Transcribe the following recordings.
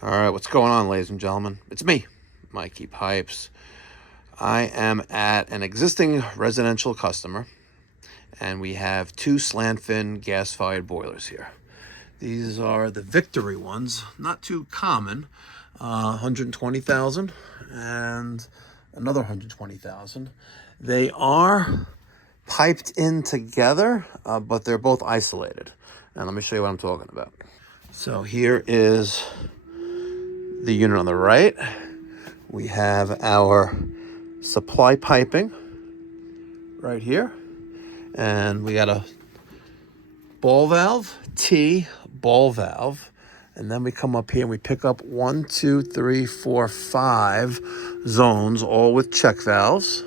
All right, what's going on, ladies and gentlemen? It's me, Mikey Pipes. I am at an existing residential customer, and we have two slant fin gas-fired boilers here. These are the Victory ones, not too common. 120,000 and another 120,000. They are piped in together, but they're both isolated. And let me show you what I'm talking about. So here is the unit on the right. We have our supply piping right here, and we got a ball valve, T ball valve, and then we come up here and we pick up 1, 2, 3, 4, 5 zones, all with check valves.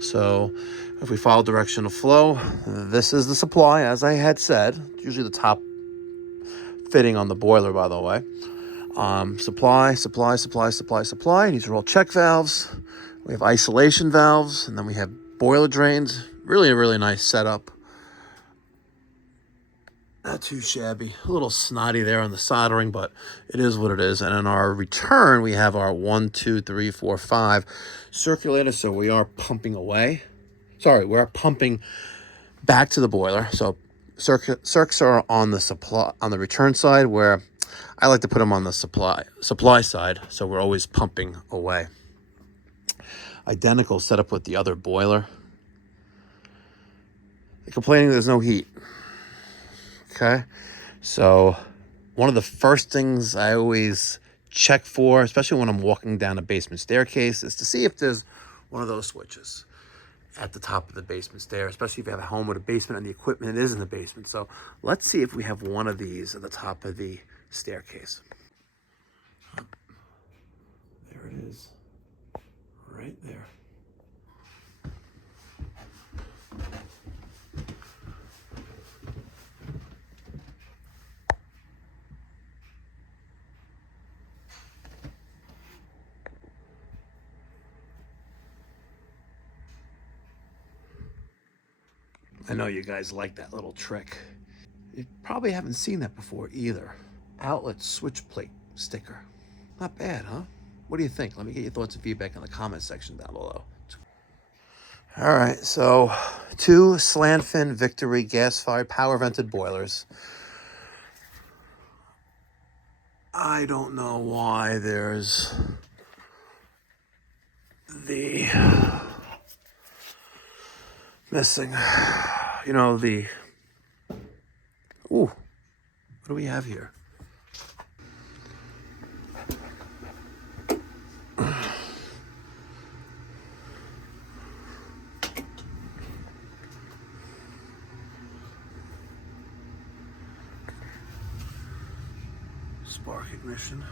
So if we follow direction of flow, this is the supply, as I had said. Usually the top fitting on the boiler, by the way. Supply. And these are all check valves. We have isolation valves, and then we have boiler drains. Really a really nice setup. Not too shabby. A little snotty there on the soldering, but it is what it is. And in our return, we have our 1, 2, 3, 4, 5 circulator. So we are pumping away. Sorry, we're pumping back to the boiler. So circs are on the return side, where I like to put them on the supply side, so we're always pumping away. Identical setup with the other boiler. They're complaining there's no heat. Okay, so one of the first things I always check for, especially when I'm walking down a basement staircase, is to see if there's one of those switches at the top of the basement stair, especially if you have a home with a basement and the equipment is in the basement. So let's see if we have one of these at the top of the staircase. There it is, right there. I know you guys like that little trick. You probably haven't seen that before either. Outlet switch plate sticker. Not bad, huh? What do you think? Let me get your thoughts and feedback in the comment section down below. All right, so two slant fin Victory gas-fired power vented boilers. I don't know why there's the missing, the, ooh, what do we have here? Spark ignition.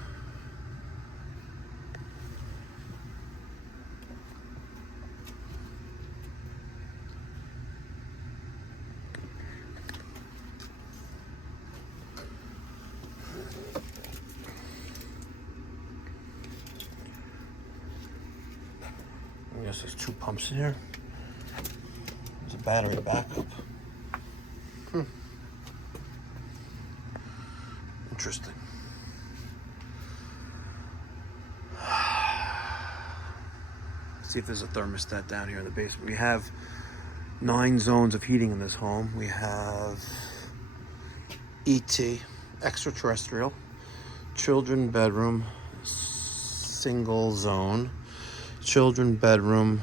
I guess there's two pumps in here. There's a battery backup. Interesting. See if there's a thermostat down here in the basement. We have 9 zones of heating in this home. We have ET, extraterrestrial, children bedroom, single zone, children bedroom,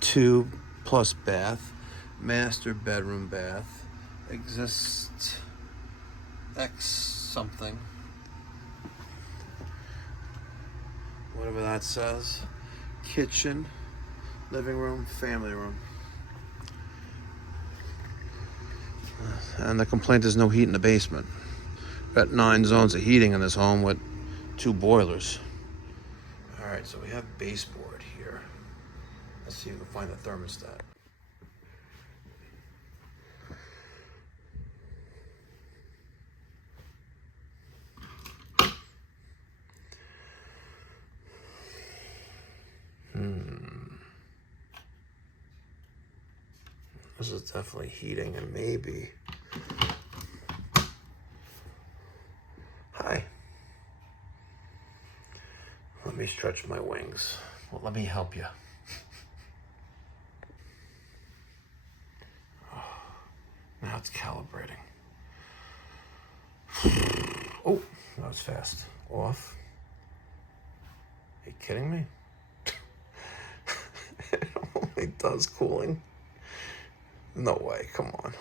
2 plus bath, master bedroom bath, exist X something, whatever that says. Kitchen, living room, family room. And the complaint is no heat in the basement. Got 9 zones of heating in this home with 2 boilers. All right, so we have baseboard here. Let's see if we can find the thermostat. This is definitely heating, and maybe. Hi. Let me stretch my wings. Well, let me help you. Now it's calibrating. Oh, that was fast. Off. Are you kidding me? It only does cooling. No way, come on.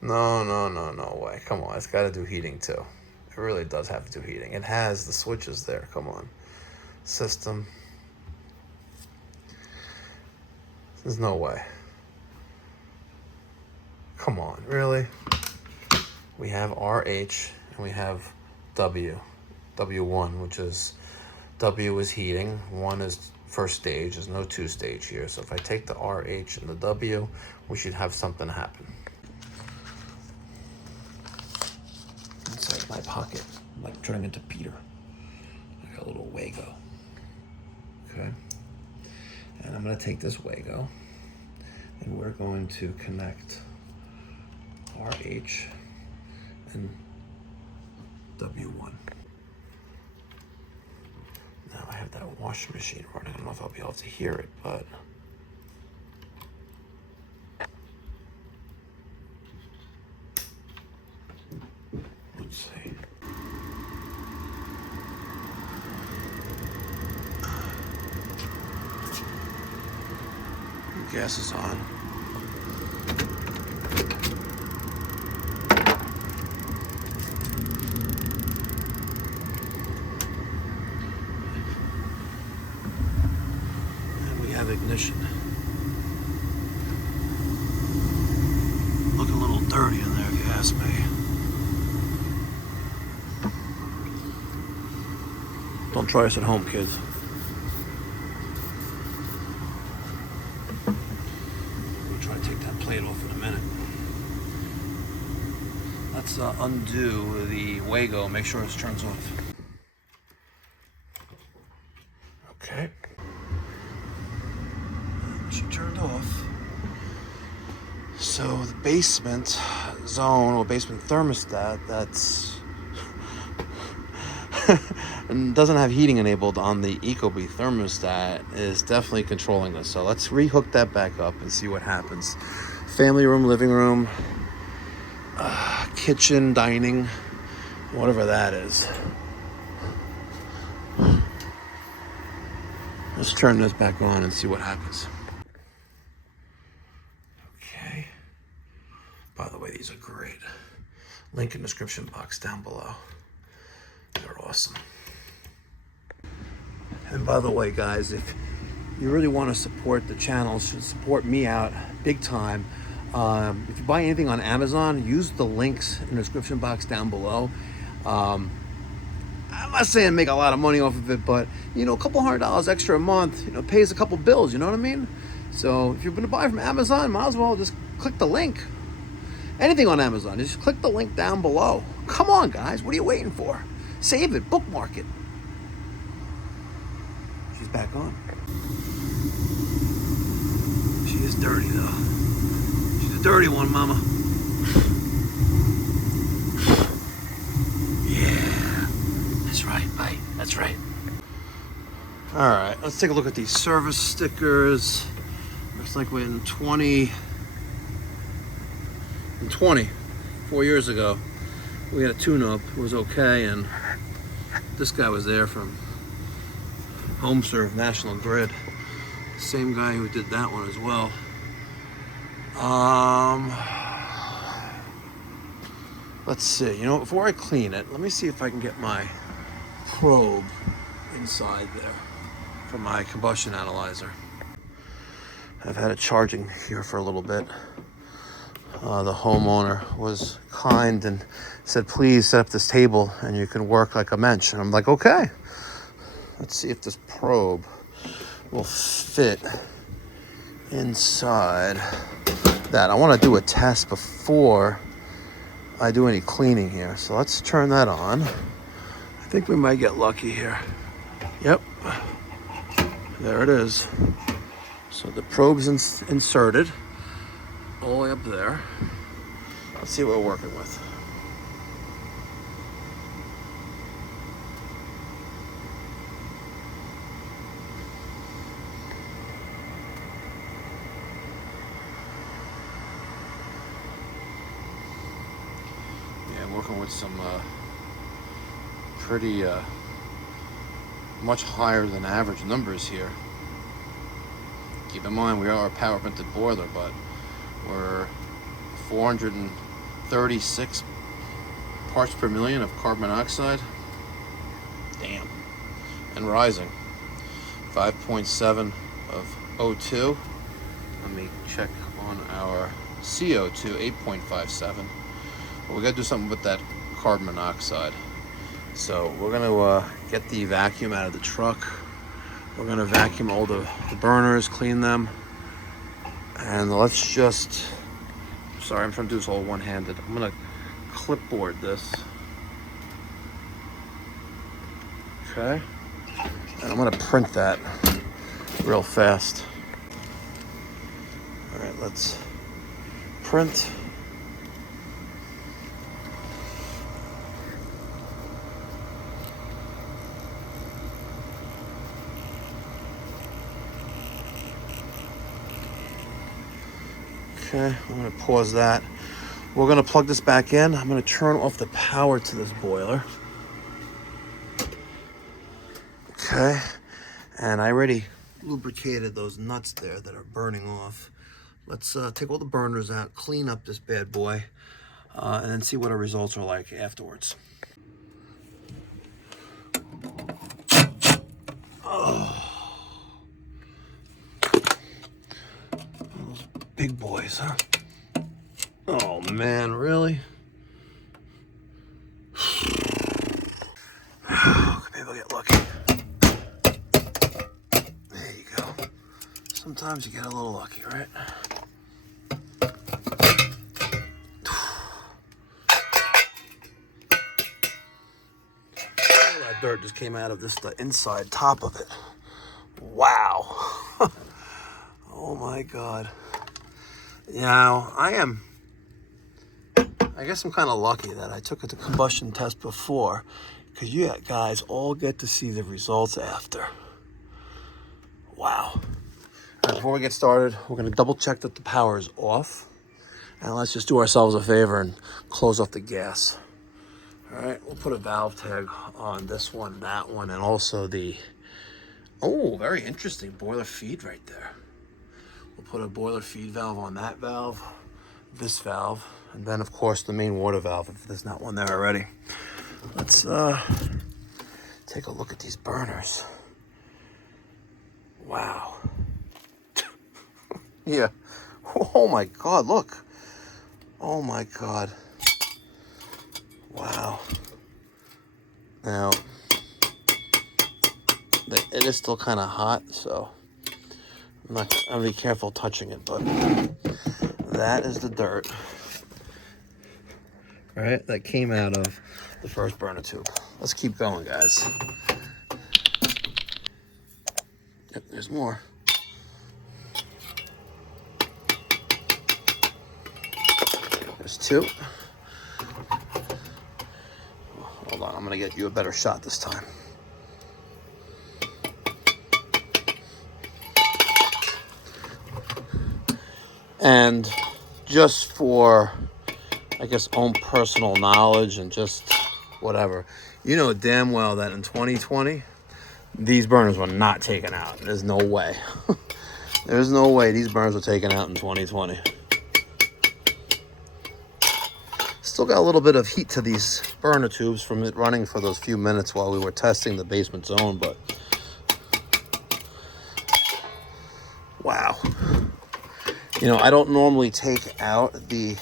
No way. Come on, it's got to do heating too. It really does have to do heating. It has the switches there, come on. System. There's no way. Come on, really? We have RH and we have W1, which is, W is heating, 1 is first stage, there's no 2 stage here. So if I take the RH and the W, we should have something happen. Inside my pocket, I'm like turning into Peter. I got a little Wago. Okay. And I'm gonna take this Wago and we're going to connect RH and W1. Now I have that washing machine running. I don't know if I'll be able to hear it, but let's see. The gas is on. Ignition. Looking a little dirty in there, if you ask me. Don't try this at home, kids. We'll try to take that plate off in a minute. Let's undo the Wago, make sure it turns off. Okay. She turned off. So the basement zone or basement thermostat that's and doesn't have heating enabled on the Ecobee thermostat is definitely controlling this. So let's rehook that back up and see what happens. Family room, living room, kitchen, dining, whatever that is. Let's turn this back on and see what happens. Okay. By the way, these are great. Link in the description box down below. They're awesome. And by the way, guys, if you really want to support the channel, support me out big time, if you buy anything on Amazon, use the links in the description box down below. I'm not saying make a lot of money off of it, but you know, a couple $100 extra a month, you know, pays a couple bills, you know what I mean? So if you're gonna buy from Amazon, might as well just click the link. Anything on Amazon, just click the link down below. Come on, guys, what are you waiting for? Save it, bookmark it. She's back on. She is dirty though. She's a dirty one, mama. That's right, mate. That's right. All right, let's take a look at these service stickers. Looks like we're in 20, 4 years ago, we had a tune-up. It was okay, and this guy was there from HomeServe National Grid. Same guy who did that one as well. Let's see. You know, before I clean it, let me see if I can get my probe inside there for my combustion analyzer. I've had it charging here for a little bit. The homeowner was kind and said, please set up this table and you can work like a mensch. And I'm like, okay. Let's see if this probe will fit inside that. I want to do a test before I do any cleaning here. So let's turn that on. I think we might get lucky here. Yep. There it is. So the probe's inserted all the way up there. Let's see what we're working with. I'm working with some pretty much higher than average numbers here. Keep in mind we are a power vented boiler, but we're 436 parts per million of carbon monoxide. Damn. And rising. 5.7 of O2. Let me check on our CO2, 8.57. But we gotta do something with that carbon monoxide. So we're gonna get the vacuum out of the truck. We're gonna vacuum all the burners, clean them, and let's just, sorry, I'm trying to do this all one-handed. I'm gonna clipboard this. Okay. And I'm gonna print that real fast. All right, let's print. Okay, I'm gonna pause that. We're gonna plug this back in. I'm gonna turn off the power to this boiler. Okay, and I already lubricated those nuts there that are burning off. Let's take all the burners out, clean up this bad boy, and then see what our results are like afterwards. Oh. Those big boys, huh? Oh man, really? Maybe I'll get lucky. There you go. Sometimes you get a little lucky, right? That dirt just came out of this, the inside top of it. Wow. Oh my God. Now, I guess I'm kind of lucky that I took it to combustion test before, because you guys all get to see the results after. Wow. All right, before we get started, we're going to double check that the power is off. And let's just do ourselves a favor and close off the gas. All right, we'll put a valve tag on this one, that one, and also the, oh, very interesting boiler feed right there. We'll put a boiler feed valve on that valve, this valve, and then of course the main water valve if there's not one there already. Let's take a look at these burners. Wow. Yeah. Oh my God, look. Oh my God. Wow. Now, it is still kind of hot, so I'm gonna be careful touching it, but that is the dirt, right? That came out of the first burner tube. Let's keep going, guys. Yep, there's more. There's two. Hold on, I'm gonna get you a better shot this time. And just for, I guess, own personal knowledge and just whatever, you know damn well that in 2020, these burners were not taken out. There's no way. There's no way these burners were taken out in 2020. Still got a little bit of heat to these burner tubes from it running for those few minutes while we were testing the basement zone, but wow. You know, I don't normally take out the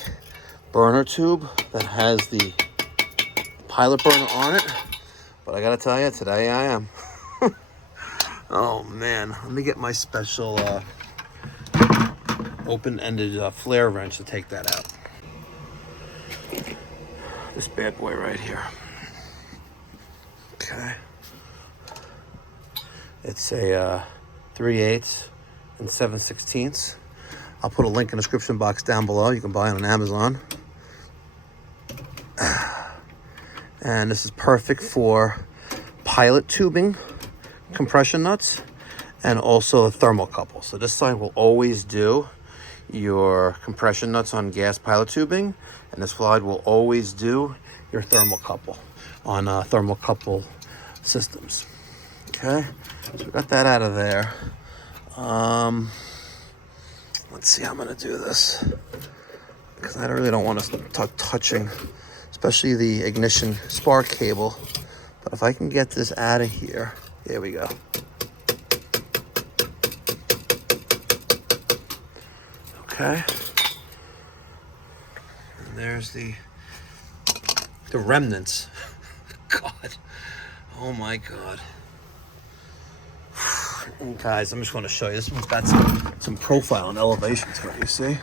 burner tube that has the pilot burner on it, but I gotta tell you, today I am. Oh man, let me get my special open-ended flare wrench to take that out. This bad boy right here. Okay. It's a 3/8 and 7/16. I'll put a link in the description box down below. You can buy it on Amazon. And this is perfect for pilot tubing, compression nuts, and also a thermocouple. So this side will always do your compression nuts on gas pilot tubing, and this slide will always do your thermocouple on thermocouple systems. Okay, so we got that out of there. Let's see how I'm gonna do this, because I really don't want to start touching, especially the ignition spark cable. But if I can get this out of here, here we go. Okay. And there's the remnants. God. Oh my God. And guys, I'm just going to show you. This one's got some profile and elevation to it, you see?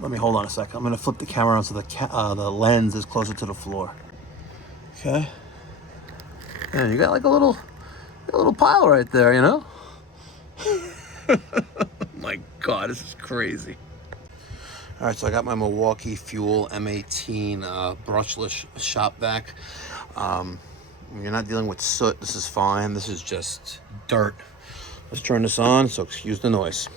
Let me hold on a second. I'm going to flip the camera on so the lens is closer to the floor. Okay. And you got like a little pile right there, you know? My God, this is crazy. All right, so I got my Milwaukee Fuel M18 brushless shop vac. When you're not dealing with soot, this is fine. This is just dirt. Let's turn this on, so excuse the noise.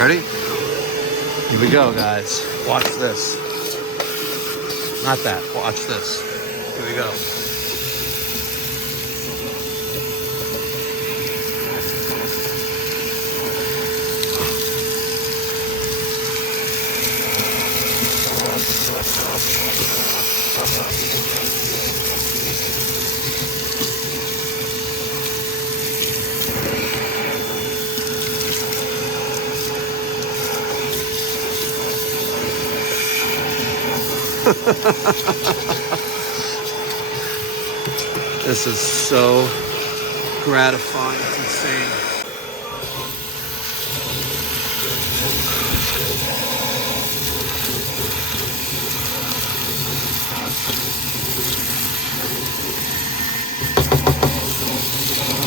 Ready? Here we go, guys. Watch this. Not that. Watch this. Here we go. This is so gratifying. It's insane.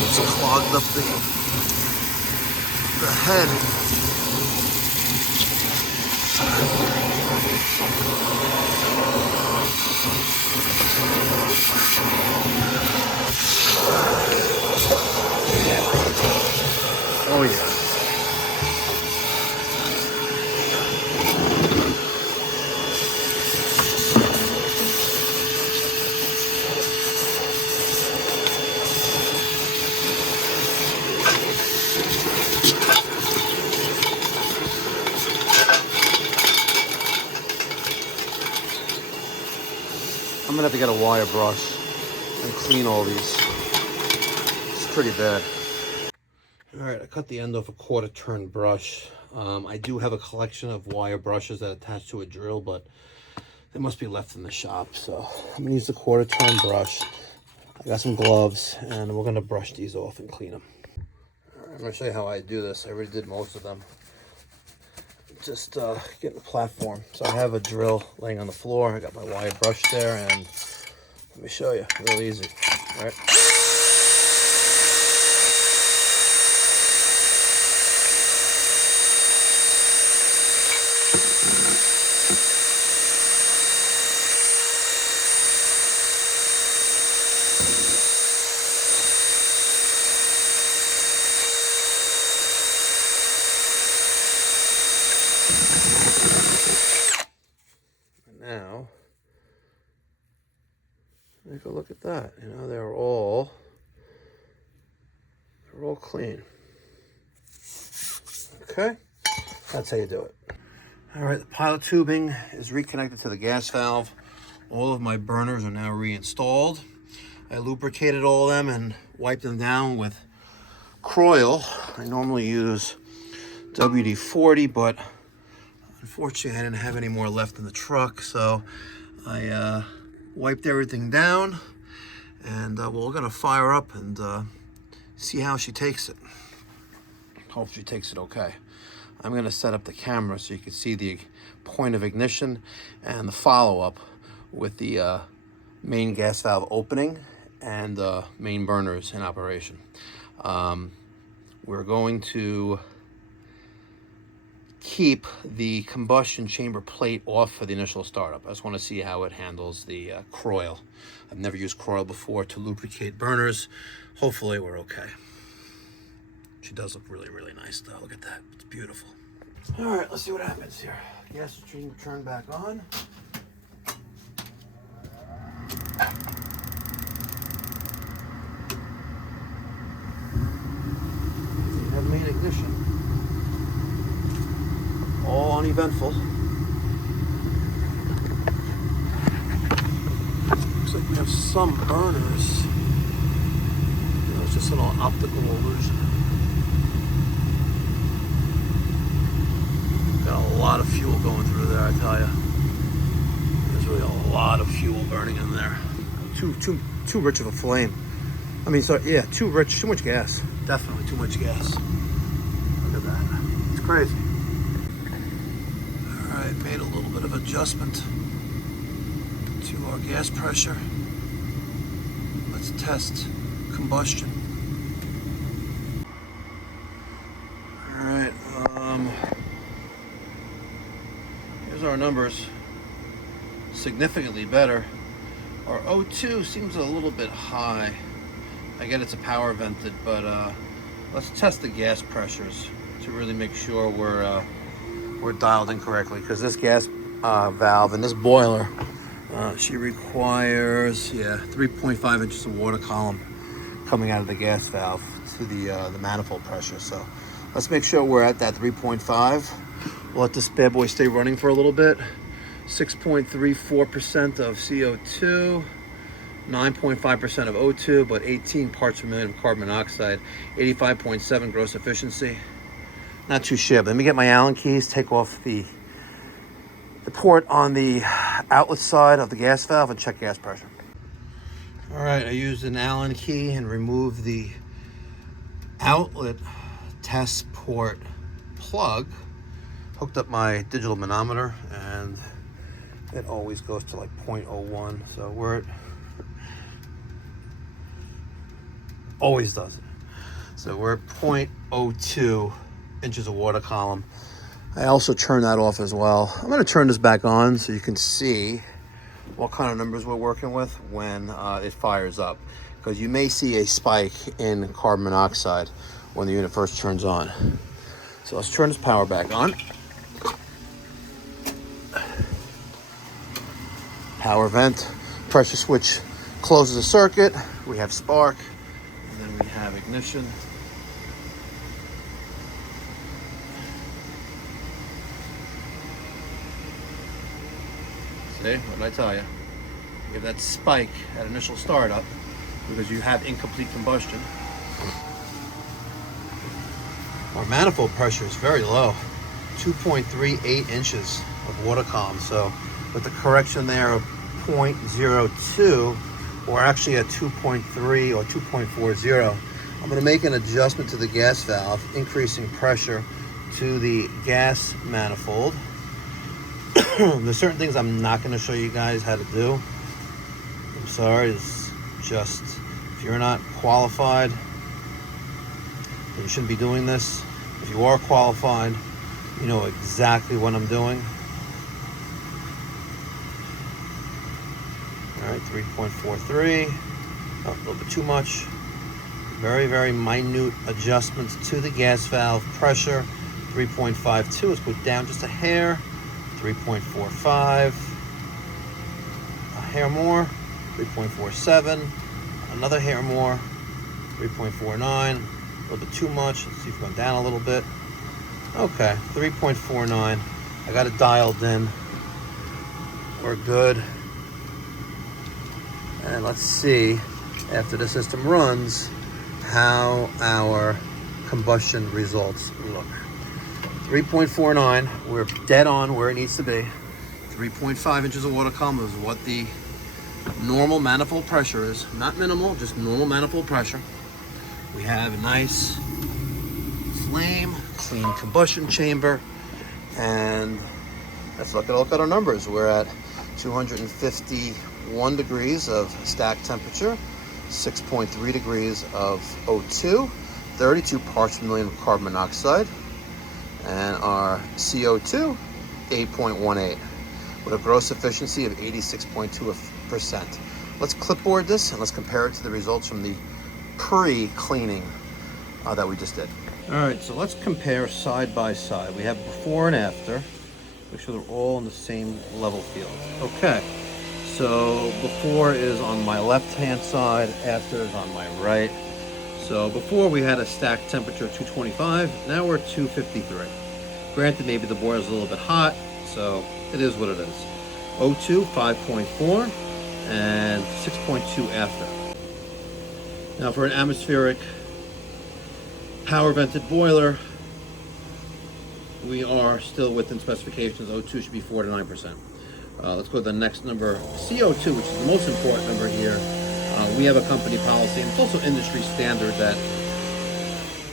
It's clogged up the head. Oh yeah. I'm gonna have to get a wire brush and clean all these. It's pretty bad. All right, I cut the end off a 1/4 turn brush. I do have a collection of wire brushes that attach to a drill, but they must be left in the shop. So I'm gonna use the 1/4 turn brush. I got some gloves, and we're gonna brush these off and clean them. All right, I'm gonna show you how I do this. I already did most of them. Just getting the platform. So I have a drill laying on the floor. I got my wire brush there, and let me show you. Real easy. All right. Now, take a look at that. You know, they're all clean. Okay, that's how you do it. All right, the pilot tubing is reconnected to the gas valve. All of my burners are now reinstalled. I lubricated all of them and wiped them down with Croil. I normally use WD-40, but unfortunately I didn't have any more left in the truck, so I wiped everything down, and we're gonna fire up and see how she takes it. Hope she takes it okay. I'm gonna set up the camera so you can see the point of ignition and the follow-up with the main gas valve opening and main burners in operation. We're going to keep the combustion chamber plate off for the initial startup. I just want to see how it handles the coil. I've never used coil before to lubricate burners. Hopefully we're okay. She does look really, really nice though. Look at that. It's beautiful. All right, let's see what happens here. Gas will turn back on. Have main ignition. All uneventful. Looks like we have some burners. It's just an optical illusion. Got a lot of fuel going through there, I tell you. There's really a lot of fuel burning in there. Too rich of a flame. I mean, so yeah, too much gas. Definitely too much gas. Look at that. It's crazy. All right, made a little bit of adjustment to our gas pressure. Let's test combustion. All right, here's our numbers. Significantly better. Our O2 seems a little bit high. I get it's a power vented, but let's test the gas pressures to really make sure we're dialed in correctly, because this gas valve and this boiler, she requires 3.5 inches of water column coming out of the gas valve to the manifold pressure. So let's make sure we're at that 3.5. We'll let this bad boy stay running for a little bit. 6.34% of CO2, 9.5% of O2, but 18 parts per million of carbon monoxide, 85.7 gross efficiency. Not too shabby. Let me get my Allen keys, take off the port on the outlet side of the gas valve, and check gas pressure. All right, I used an Allen key and removed the outlet test port plug. Hooked up my digital manometer, and it always goes to like 0.01. So we're at, always does it. So we're at 0.02 inches of water column. I also turned that off as well. I'm going to turn this back on so you can see what kind of numbers we're working with when it fires up, because you may see a spike in carbon monoxide when the unit first turns on. So let's turn this power back on. Power vent, pressure switch closes the circuit. We have spark, and then we have ignition. See, what did I tell you? You have that spike at initial startup because you have incomplete combustion. Our manifold pressure is very low, 2.38 inches of water column. So with the correction there of 0.02, we're actually at 2.3 or 2.40. I'm going to make an adjustment to the gas valve, increasing pressure to the gas manifold. There's certain things I'm not going to show you guys how to do. I'm sorry, it's just, if you're not qualified, then you shouldn't be doing this. If you are qualified, you know exactly what I'm doing. All right, 3.43, a little bit too much. Very, very minute adjustments to the gas valve pressure. 3.52, let's go down just a hair. 3.45, a hair more. 3.47, another hair more. 3.49, a little bit too much. Let's see if we're going down a little bit. Okay, 3.49. I got it dialed in. We're good. And let's see, after the system runs, how our combustion results look. 3.49, we're dead on where it needs to be. 3.5 inches of water column is what the normal manifold pressure is. Not minimal, just normal manifold pressure. We have a nice flame, clean combustion chamber, and let's look at our numbers. We're at 251 degrees of stack temperature, 6.3 degrees of O2, 32 parts per million of carbon monoxide, And our CO2, 8.18, with a gross efficiency of 86.2%. Let's clipboard this and let's compare it to the results from the pre-cleaning that we just did. All right, so let's compare side by side. We have before and after. Make sure they're all in the same level field. Okay, so before is on my left-hand side, after is on my right. So before we had a stacked temperature of 225, now we're at 253. Granted, maybe the boiler's a little bit hot, so it is what it is. O2, 5.4, and 6.2 after. Now for an atmospheric power vented boiler, we are still within specifications. O2 should be 4 to 9%. Let's go to the next number, CO2, which is the most important number here. We have a company policy, and it's also industry standard, that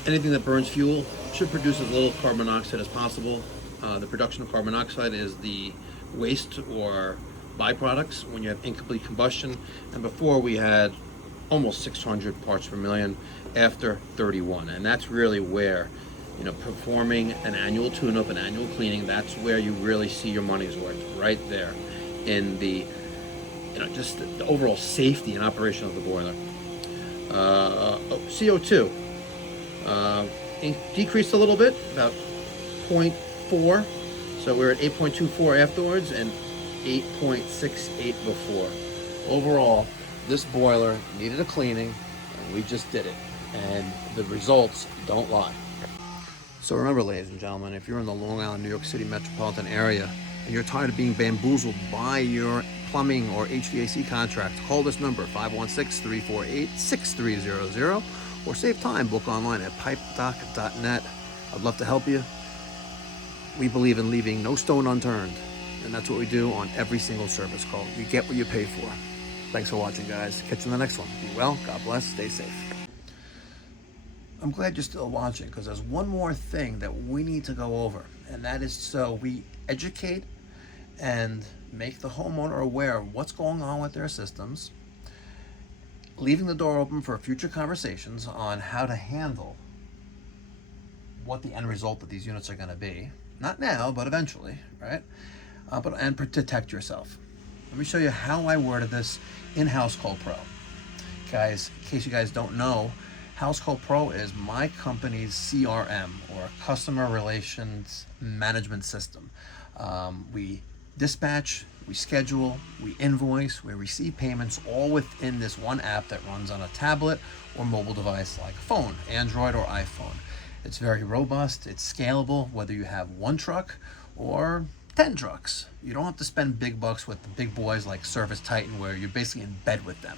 anything that burns fuel should produce as little carbon monoxide as possible. The production of carbon monoxide is the waste or byproducts when you have incomplete combustion. And before we had almost 600 parts per million, after 31. And that's really where, performing an annual tune-up, an annual cleaning, that's where you really see your money's worth, right there in the, just the overall safety and operation of the boiler. CO2 decreased a little bit, about 0.4. So we're at 8.24 afterwards and 8.68 before. Overall, this boiler needed a cleaning, and we just did it. And the results don't lie. So remember, ladies and gentlemen, if you're in the Long Island, New York City metropolitan area, and you're tired of being bamboozled by your plumbing or HVAC contract, call this number, 516-348-6300, or save time, book online at pipedoc.net. I'd love to help you. We believe in leaving no stone unturned, and that's what we do on every single service call. You get what you pay for. Thanks for watching, guys. Catch you in the next one. Be well, God bless, stay safe. I'm glad you're still watching, because there's one more thing that we need to go over, and that is so we educate and make the homeowner aware of what's going on with their systems, leaving the door open for future conversations on how to handle what the end result of these units are going to be. Not now, but eventually, right? And protect yourself. Let me show you how I worded this in House Call Pro. Guys, in case you guys don't know, House Call Pro is my company's CRM, or Customer Relations Management System. We dispatch, we schedule, we invoice, we receive payments, all within this one app that runs on a tablet or mobile device like a phone, Android or iPhone. It's very robust, it's scalable, whether you have one truck or 10 trucks. You don't have to spend big bucks with the big boys like Service Titan, where you're basically in bed with them.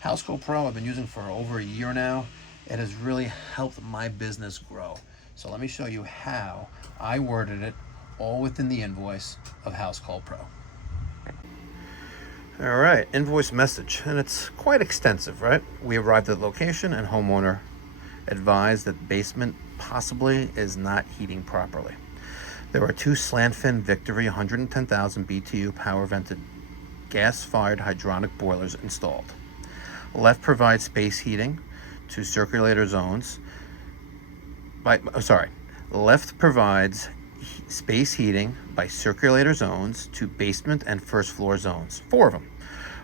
House Call Pro I've been using for over a year now. It has really helped my business grow. So let me show you how I worded it, all within the invoice of House Call Pro. All right, invoice message, and it's quite extensive, right? We arrived at the location and homeowner advised that the basement possibly is not heating properly. There are two slant fin Victory 110,000 BTU power vented gas-fired hydronic boilers installed. Left provides space heating to circulator zones. Left provides space heating by circulator zones to basement and first floor zones, 4 of them.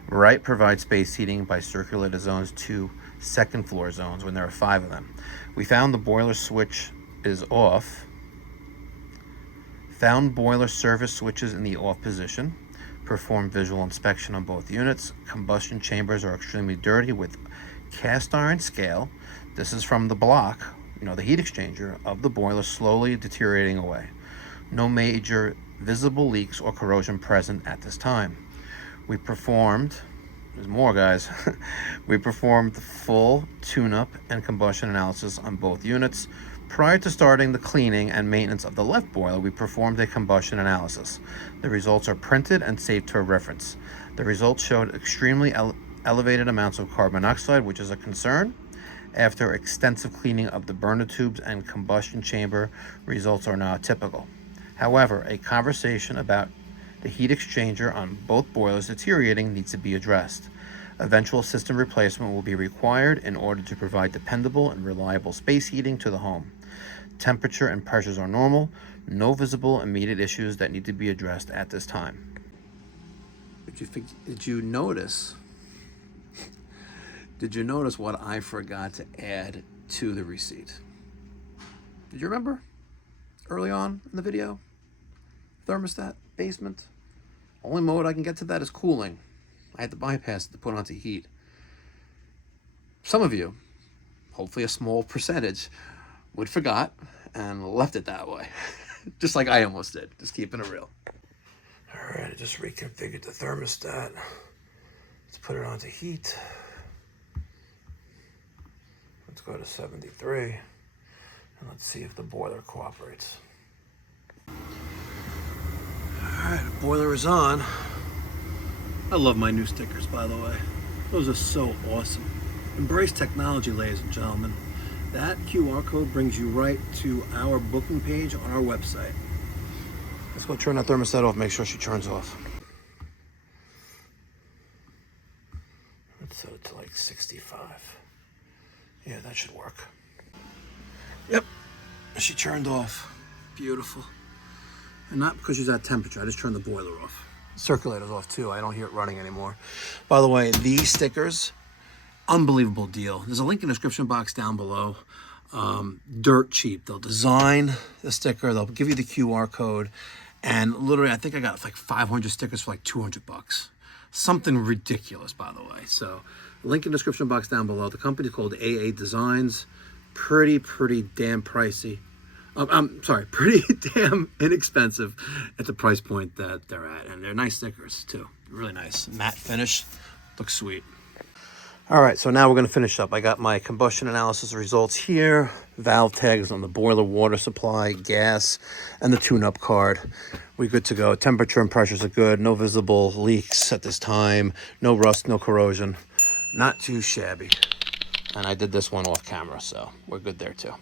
Right provides space heating by circulator zones to second floor zones, when there are 5 of them. We found the boiler switch is off. Found boiler service switches in the off position. Performed visual inspection on both units. Combustion chambers are extremely dirty with cast iron scale. This is from the block, the heat exchanger of the boiler, slowly deteriorating away. No major visible leaks or corrosion present at this time. We performed, there's more, guys. We performed full tune-up and combustion analysis on both units. Prior to starting the cleaning and maintenance of the left boiler, we performed a combustion analysis. The results are printed and saved to a reference. The results showed extremely elevated amounts of carbon monoxide, which is a concern. After extensive cleaning of the burner tubes and combustion chamber, results are not typical. However, a conversation about the heat exchanger on both boilers deteriorating needs to be addressed. Eventual system replacement will be required in order to provide dependable and reliable space heating to the home. Temperature and pressures are normal. No visible immediate issues that need to be addressed at this time. Did you notice? Did you notice what I forgot to add to the receipt? Did you remember? Early on in the video? Thermostat, basement. Only mode I can get to that is cooling. I had to bypass it to put onto heat. Some of you, hopefully a small percentage, would forgot and left it that way. Just like I almost did. Just keeping it real. All right, I just reconfigured the thermostat. Let's put it onto heat. Let's go to 73, and let's see if the boiler cooperates. All right, the boiler is on. I love my new stickers, by the way. Those are so awesome. Embrace technology, ladies and gentlemen. That QR code brings you right to our booking page on our website. Let's go turn that thermostat off, make sure she turns off. Let's set it to like 65. Yeah, that should work. Yep, she turned off. Beautiful. And not because she's at temperature, I just turned the boiler off. Circulator's off too, I don't hear it running anymore. By the way, these stickers, unbelievable deal. There's a link in the description box down below. Dirt cheap. They'll design the sticker, they'll give you the QR code, and literally I think I got like 500 stickers for like $200. Something ridiculous, by the way. So link in the description box down below. The company's called AA Designs. Pretty damn pricey. I'm sorry, pretty damn inexpensive at the price point that they're at. And they're nice stickers too. Really nice. Matte finish. Looks sweet. All right, so now we're going to finish up. I got my combustion analysis results here, valve tags on the boiler, water supply, gas, and the tune-up card. We're good to go. Temperature and pressures are good. No visible leaks at this time. No rust, no corrosion. Not too shabby. And I did this one off camera, so we're good there too.